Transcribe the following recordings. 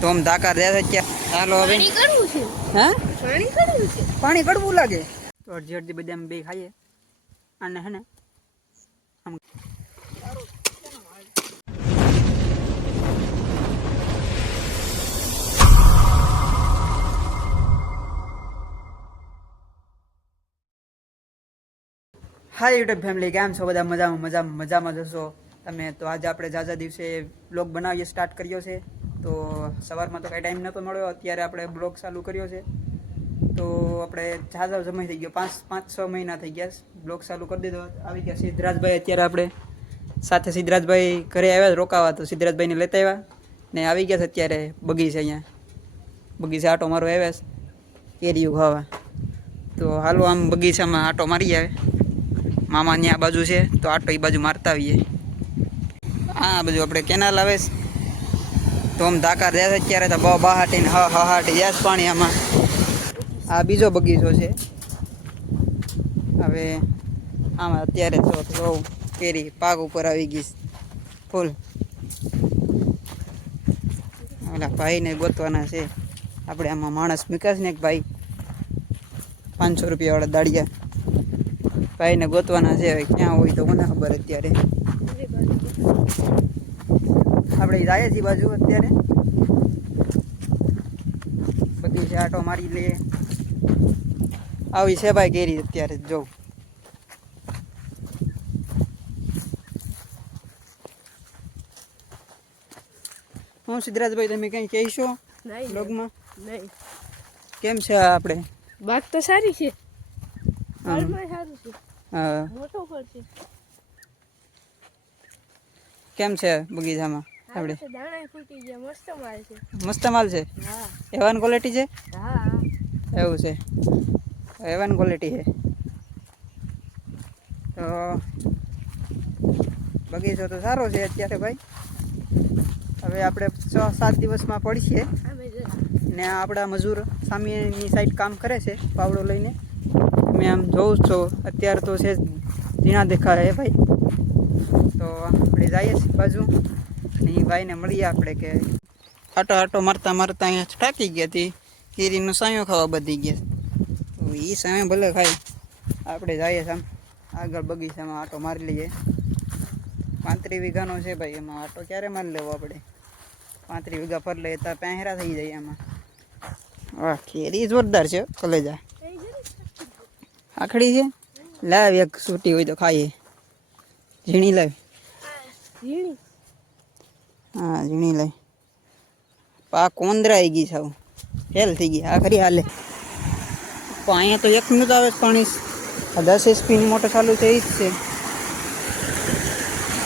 ધોમ ધાકાર દે છે ચાલો હવે. પાણી કડવું છે? હા? પાણી કડવું છે? પાણી કડવું લાગે. તો અડધી અડધી બધી બે ખાઈએ. અને હે ને આમ હા યુટ્યુબ ફેમિલી કેમ છો બધા? મજામાં મજામાં મજામાં જશો તમે તો આજે આપણે જાજા દિવસે બ્લોગ બનાવીએ સ્ટાર્ટ કર્યો છે. તો સવારમાં તો કાંઈ ટાઈમ નહોતો મળ્યો. અત્યારે આપણે બ્લોગ ચાલુ કર્યો છે. તો આપણે ઝાઝા સમય થઈ ગયો. પાંચ પાંચ, છ મહિના થઈ ગયા બ્લોગ ચાલુ કરી દીધો. આવી ગયા સિદ્ધરાજભાઈ અત્યારે આપણે સાથે સિદ્ધરાજભાઈ ઘરે આવ્યા રોકાવા. તો સિદ્ધરાજભાઈને લેતા આવ્યા. ને આવી ગયા છે અત્યારે બગીચે અહીંયા. બગીચે આટો મારો આવ્યા છે. કેરીયું ખાવા. તો હાલો આમ બગીચામાં આટો મારી આવે. મામાની આ બાજુ છે. તો આટો એ બાજુ મારતા આવીએ. આ બાજુ આપણે કેનાલ આવે આમ ધાકાર જાય છે અત્યારે તો બહુ બહાટીને હ હાટી જાય પાણી આમાં. આ બીજો બગીચો છે. હવે આમાં અત્યારે તો બહુ કેરી પાક ઉપર આવી ગઈ ફૂલ. ઓલા ભાઈને ગોતવાના છે. આપણે આમાં માણસ મૂક્યા ને એક ભાઈ. પાંચસો રૂપિયાવાળા દાડિયા. ભાઈને ગોતવાના છે. હવે ક્યાં હોય તો કોને ખબર અત્યારે. આપણે જાય છીએ બાજુ અત્યારે. બગીચે આટો મારી લઈએ આવી છે ભાઈ કેરી અત્યારે જોઉં. હું સિદ્ધરાજભાઈ તમે કંઈ કહીશો બ્લોગમાં? નહીં. કેમ છે આપણે? બાગ તો સારી છે. સારું છે. મોટો છે. કેમ છે બગીચામાં? આપણે. દાણા ફૂટી ગયા મસ્ત માલ છે. હા. એવાન ક્વોલિટી છે? હા. એવું છે. એવન ક્વોલિટી છે. તો બગીચો તો સારો છે અત્યારે ભાઈ. હવે આપણે છ સાત દિવસમાં પડીએ આમે ને આપણા મજૂર સામેની સાઈડ કામ કરે છે પાવડો લઈને. તમે આમ જોઉં છો. અત્યારે તો છે ઝીણા દેખાય હે ભાઈ. તો આપણે જઈએ છીએ બાજુ. અને એ ભાઈને મળીએ આપણે કે આટો આટો મારતા મારતા અહીંયા થાકી ગયા હતી કેરીનો સાયો ખાવા બધી ગયા. તો એ સામે ભલે ખાઈ આપણે જઈએ સામ. આગળ બગીચામાં આટો મારી લઈએ. પાંત્રીસ વીઘાનો છે ભાઈ એમાં આટો ક્યારે મારી લેવો આપણે? પાંત્રીસ વીઘા પર લઈએ તો પહેરા થઈ જાય એમાં. વાહ કેરી જોરદાર છે કલેજા. આખડી છે? લાવ એક સૂટી હોય તો ખાઈએ. ઝીણી લાવી. ઝીણી? હા ઝીણી લાવ પા કોંદરાઈ ગઈ સાવ ફેલ થઈ ગઈ. આખરી હાલે. પણ અહીંયા તો એક મિનિટ આવે પાણી. આ દસ એસપીની મોટર ચાલુ એ જ છે.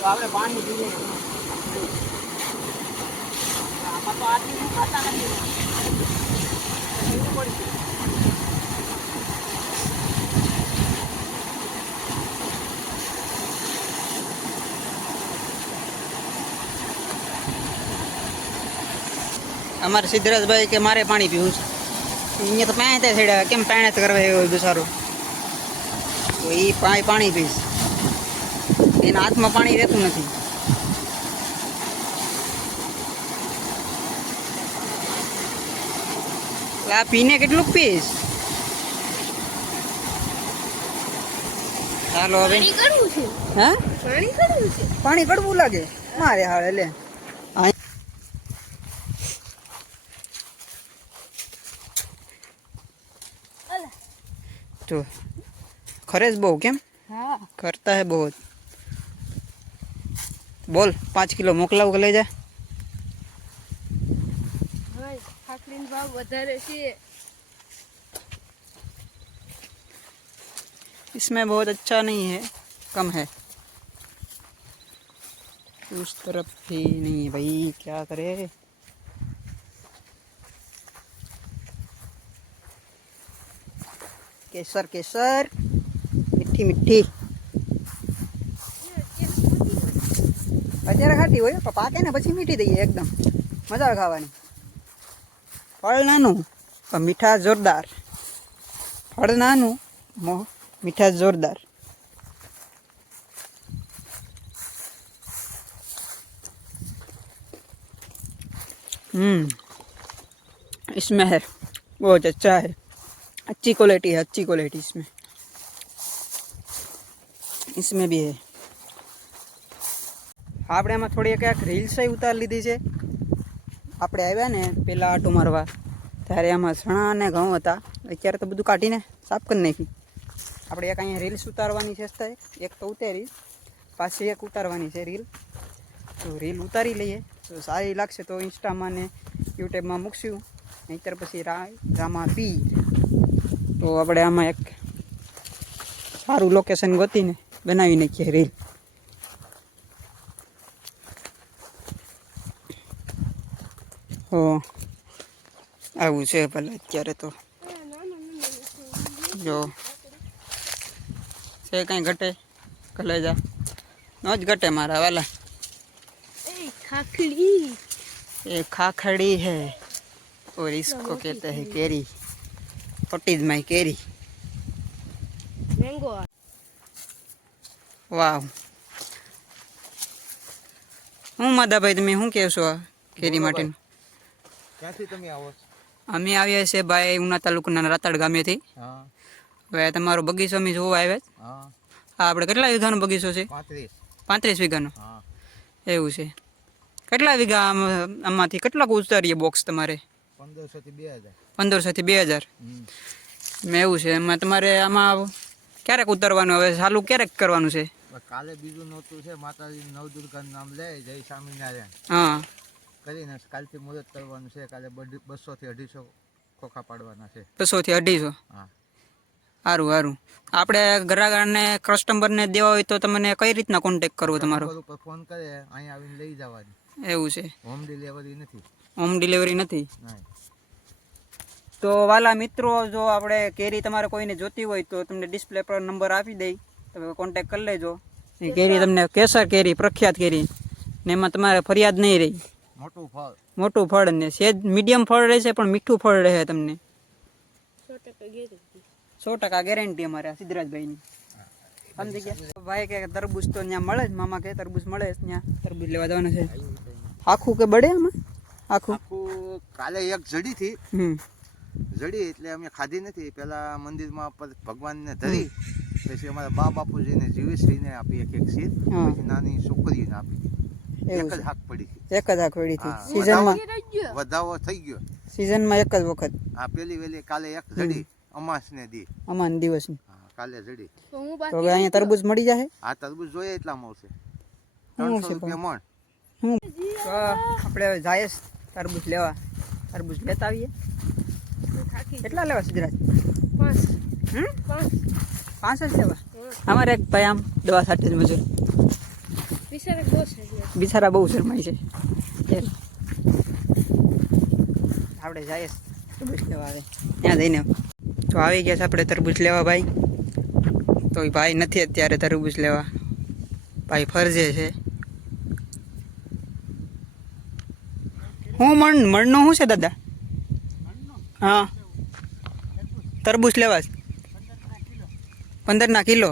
તો પાણી પીએ આમાં તો આટલી ખાતા નથી. અમારે સિદ્ધરાજભાઈ કે મારે પાણી પીવું છે. અહીંયા તો પાણી ત્યાં છેડ્યા કેમ પાણી જ કરવા એવું બિચારું? તો એ પાણી પાણી પીશ. એના હાથમાં પાણી રહેતું નથી. આ પીને કેટલું પીશ. ચાલો હવે. પાણી કડવું લાગે. મારે હાળે લે. જો ખરે જ બહુ કેમ હા કરતા હે બહુ બોલ પાંચ કિલો મોકલાવ કે લઈ જા ભાઈ ખાખરીનો ભાવ વધારે છે इसमें बहुत अच्छा नहीं है कम है उस तरफ भी नहीं भाई क्या करे केसर केसर મીઠી મીઠી અત્યારે ખાટી હોય પણ પાકે ને પછી મીઠી દઈએ એકદમ મજા આવે ખાવાની ફળ નાનું પણ મીઠા જોરદાર ફળ નાનું મો મીઠા જોરદાર હમ इसमें है बहुत अच्छा है अच्छी क्वालिटी है अच्छी क्वालिटी इसमें इसमें भी है આપણે એમાં થોડી ક્યાંક રીલ્સ ઉતાર લીધી છે આપણે આવ્યા ને પેલા આટો મારવા ત્યારે એમાં ચણા અને ઘઉં હતા અત્યારે તો બધું કાઢીને સાફ કરી નાખી આપણે એક અહીંયા રીલ્સ ઉતારવાની છે થાય એક તો ઉતારી પાછી એક ઉતારવાની છે રીલ તો રીલ ઉતારી લઈએ તો સારી લાગશે તો ઇન્સ્ટામાં ને યુટ્યુબમાં મૂકશું નહીંતર પછી રા રામા પી તો આપણે આમાં એક સારું લોકેશન ગોતીને બનાવી નાખીએ રીલ હો આવું છે ભલે અત્યારે તો જો છે કાંઈ ઘટે કલેજા ન જ ઘટે મારા વાલા એ ખાખડી ये खाखड़ी है और इसको कहते हैं केरी તોટી જ માય કેરી. મેંગો વાવ. હું માદાભાઈ તમે શું કહેશો છો કેરી માટેનું? ક્યાંથી તમે આવો અમે આવ્યા છે ભાઈ ઉના તાલુકાના રાતાડ ગામેથી. હવે તમારો બગીચો અમે જોવા આવ્યા છે હા. આપણે કેટલા વીઘાનો બગીચો છે? પાંત્રીસ. વીઘાનો? એવું છે. કેટલા વીઘા આમાંથી કેટલાક ઉતારીએ બોક્સ તમારે? પંદરસો થી બે હજાર? મેં એવું છે એમાં તમારે આમાં ક્યારેક ઉતારવાનું? હવે ચાલુ ક્યારેક કરવાનું છે? કાલે બીજું નહોતું છે માતાજી નવદુર્ગાનું નામ લે જય સ્વામિનારાયણ. હા. કરીને કાલથી મુદત કરવાનું છે કાલે બસો થી અઢીસો ખોખા પાડવાના છે. બસોથી અઢીસો? હા. સારું સારું. આપણે ગ્રાહકને કસ્ટમરને દેવા હોય તો તમને કઈ રીતના કોન્ટેક કરવો તમારો? ફોન કરે અહીંયા આવીને લઈ જવાની. એવું છે. હોમ ડિલિવરી નથી. હોમ ડિલિવરી નથી? તો વાલા મિત્રો જો આપણે કેરી તમારે કોઈને જોતી હોય તો તમને ડિસ્પ્લે પર નંબર આપી દઈ. તમે કોન્ટેક કરી લેજો. એ કેરી તમને કેસર કેરી પ્રખ્યાત કેરી. ને એમાં તમારે ફરિયાદ નહીં રહી. મોટું ફળ. મોટું ફળ ને સેજ મીડિયમ ફળ રહેશે પણ મીઠું ફળ રહે તમને. સો ટકા ગેરંટી અમારે સિદ્ધરાજભાઈની. સમજી ગયા? ભાઈ કે તરબૂચ તો ત્યાં મળે જ મામા કે તરબૂચ મળે જ ત્યાં તરબૂચ લેવા જવાનું છે. આખું કે બળે આમાં? આખું? આખું કાલે એક જડીથી હમ. જડી એટલે અમે ખાધી નથી. પેલા મંદિરમાં પર ભગવાનને ધરી પછી અમારા બા બાપુજીને જીવેશ્રીને આપી એક એક શીર પછી નાની છોકરીને આપી એક જ હાક પડી હતી. એક જ હાક પડી હતી. સીઝનમાં વધાવો થઈ ગયો. સીઝનમાં એક જ વખત. આ પેલી વેલી કાલે એક જડી અમાસને દી. અમાન દિવસની. કાલે જડી. તો હું હવે અહીંયા તરબૂચ મળી જાય આ તરબૂચ જોઈએ એટલા મળશે. ત્રણસો રૂપિયા મણ. આપણે હવે જાય તરબૂચ લેવા. તરબૂચ લેતા આવીએ. કેટલા લેવા સિદ્ધરાજ પાંચ. હમ? પાંચ. પાંચ જ લેવા? અમારે એક ભાઈ આમ દવા સાથે જ મજૂર બિચારા બહુ શરમાય છે. આપણે જઈએ. તરબૂચ લેવા આવે. ત્યાં જઈને. તો આવી ગયા છે આપણે તરબૂચ લેવા ભાઈ. તો એ ભાઈ નથી અત્યારે તરબૂચ લેવા. ભાઈ ફરજે છે. હું મણ મણનું શું છે દાદા? હા. તરબૂચ લેવા છે પંદરના કિલો.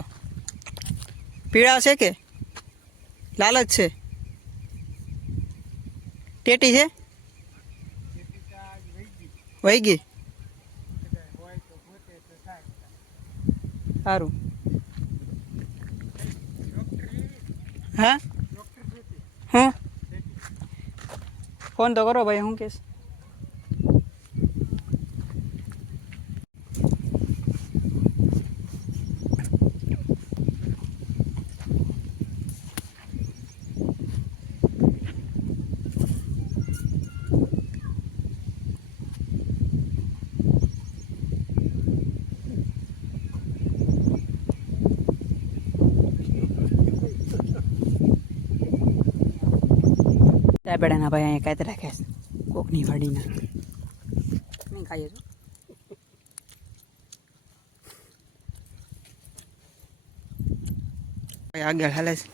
પીળા છે કે? લાલ જ છે. ટેટી છે? વહી ગઈ. સારું. હા? હું. ફોન તો કરો ભાઈ હું કેસ? પેડાના ભાઈ અહીંયા કાંઈ રાખે છે. કોકની વાડીના. નહીં ખાઈએ છો આગળ હાલે છે.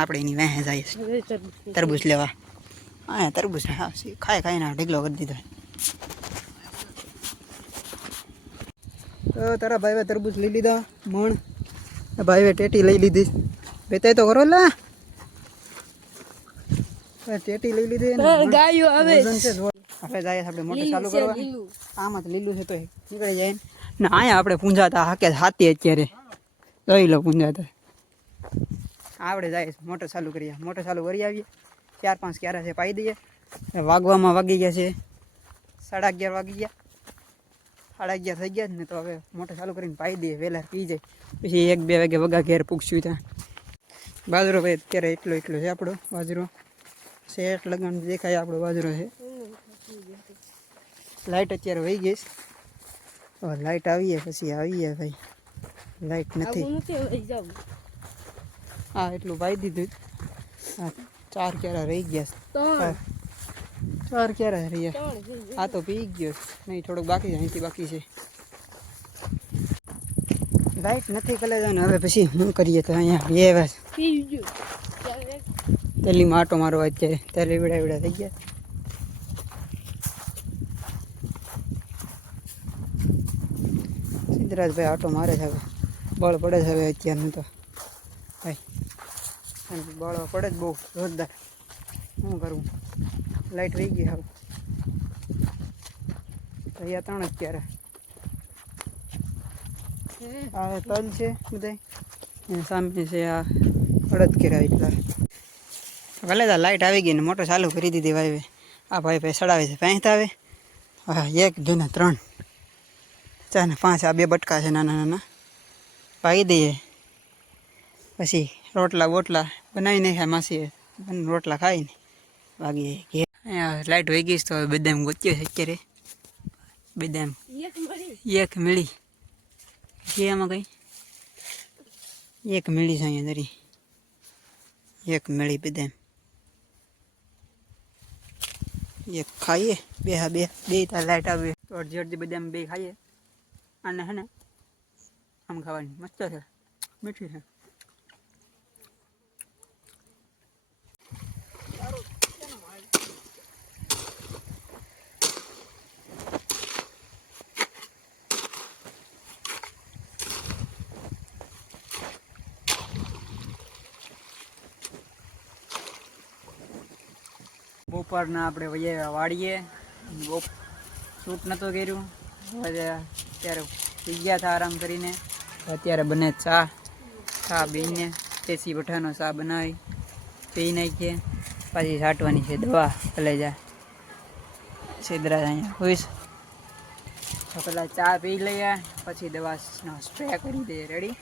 આપણે એની વહે જાય તરબૂચ લેવા. હા તરબૂચ ખાય ખાઈને ઢગલો કરી દીધો તો તારા ભાઈ તરબૂચ લઈ લીધા મણ. ભાઈ ટેટી લઈ લીધી. બેતાય તો કરો લા ટેટી લઈ લીધી ગાયો આવે. હવે જાય આપણે મોટર ચાલુ કરવા. આમાં તો લીલું છે તો નીકળી જાય ને અહીંયા આપણે પૂંજાતા હાકે હાથી અત્યારે. જોઈ લો પૂંજાતા. આપણે જાય મોટર ચાલુ કરીએ. મોટર ચાલુ કરી આવીએ. ચાર પાંચ ક્યારે છે પાઈ દઈએ. વાગવામાં વાગી ગયા છે. સાડા અગિયાર વાગી ગયા. સાડા અગિયાર થઈ ગયા ને તો હવે મોટર ચાલુ કરીને પાઈ દઈએ. વહેલા પી જાય. પછી એક બે વાગે વગા ઘેર પૂછ્યું ત્યાં. બાજરો ભાઈ અત્યારે એટલો એટલો છે આપણો બાજરો. શેઠ લગન દેખાય આપણો બાજરો છે. લાઇટ અત્યારે વહી ગઈ છે. હવે લાઇટ આવીએ પછી આવીએ ભાઈ. લાઇટ નથી. હા એટલું ભાઈ દીધું. હા ચાર ક્યારા રહી ગયા. ચાર ક્યારા રહ્યા. ગયા. આ તો પી ગયો નહીં થોડુંક બાકી છે અહીંથી બાકી છે. લાઇટ નથી કલે હવે પછી શું કરીએ તો અહીંયા બે વાર માટો મારવા અત્યારે ત્યારે વિડા વિડા થઈ ગયા. સિદ્ધરાજભાઈ આટો મારે છે હવે. બળ પડે છે હવે અત્યારનું તો. ભાઈ બળ પડે જ બહુ જોરદાર. શું કરવું લાઈટ રહી ગઈ હવે. અહીંયા ત્રણ અત્યારે. આ તલ છે બધાય. અને સામે છે આ અડદ કેરા એટલા. ભલે તો લાઇટ આવી ગઈ ને મોટર ચાલુ કરી દીધી ભાઈ આ ભાઈ ભાઈ સડાવે છે પાંચ આવે. હા એક બે ને ત્રણ. ચાર ને પાંચ આ બે બટકા છે નાના નાના. પાઈ દઈએ. પછી રોટલા બોટલા બનાવી નાખ્યા માસી બન- રોટલા ખાઈને વાગીએ ઘેર. અહીંયા લાઇટ વહી ગઈ છે તો હવે બદામ ગોત્યો છે અત્યારે. બદામ એક મળી. એક મેળી. છે એમાં કઈ? એક મીળી છે અહીંયા દરી. એક મેળી બદામ એક ખાઈએ. બે હા બે. બે લાઈટ આવે. તો અડધી અડધી બદામ બે ખાઈએ. અને હે ને, આમ ખાવાની. મસ્ત છે. મીઠી છે. બપોરના આપણે વૈયા વાળીએ. બપ શૂટ નહોતું કર્યું. અત્યારે સુઈ ગયા હતા આરામ કરીને. અત્યારે બને ચા. ચા પીને દેશી ભઠ્ઠાનો ચા બનાવી. પી નાખીએ. પછી છાંટવાની છે દવા. ભલે જા. છેદરા અહીંયા ખુશ તો પહેલાં ચા પી લઈએ. પછી દવાનો સ્પ્રે કરી દઈએ. રેડી